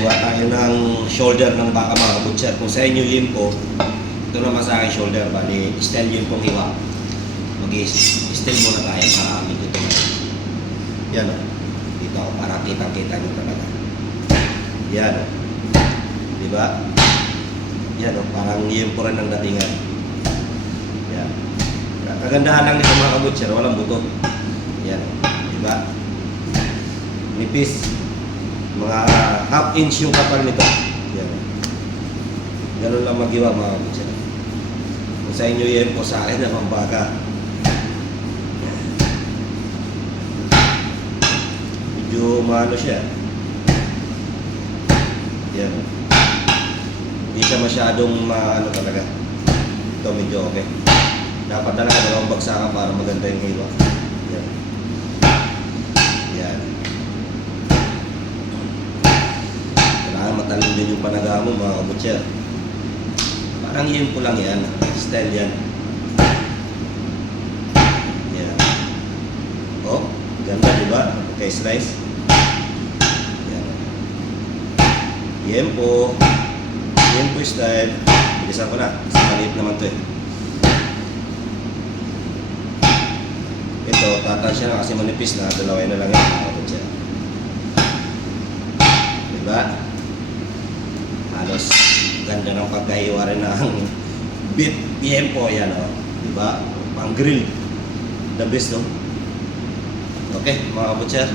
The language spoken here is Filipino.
Gawa tayo ng shoulder ng baka mga kabutcher. Kung sa inyo yimpo, ito naman sa akin shoulder. Bali, style yun pong hiwa. Mag-style muna tayo para amin ito na. Yan o. Dito ako para kitang-kita nyo talaga. Yan o. Diba? Yan o. Parang yimpo rin ang datingan. Yan. Kagandahan lang nito mga kabutcher. Walang buto. Yan o. Diba? Nipis. Mga half inch yung kapal nito. Yan. Ganun lang magiwa mga kabutcher. Kung sa inyo yan po, sa akin naman baka. Medyo maano siya. Yan. Hindi siya masyadong maano talaga. Ito medyo okay. Dapat talaga dalawang bagsakan para maganda yung hiwa. Yan. Yan. Kailangan matalin din yung panaga mo mga kabutcher. Parang yun po lang yan. Style yan. Yan. Oh, ganda diba? Okay, slice. Yan. Yempo. Yempo style. Bilisan ko na. Kasi maliit naman to eh. Ito, tatansya na kasi manipis na. Dalaway na lang yan mga kabutcher. Diba? Halos ganda ng pagkahiwa rin ng beef yempo yan o. Diba? Pang grill. The best no? Okay mga kabutcher.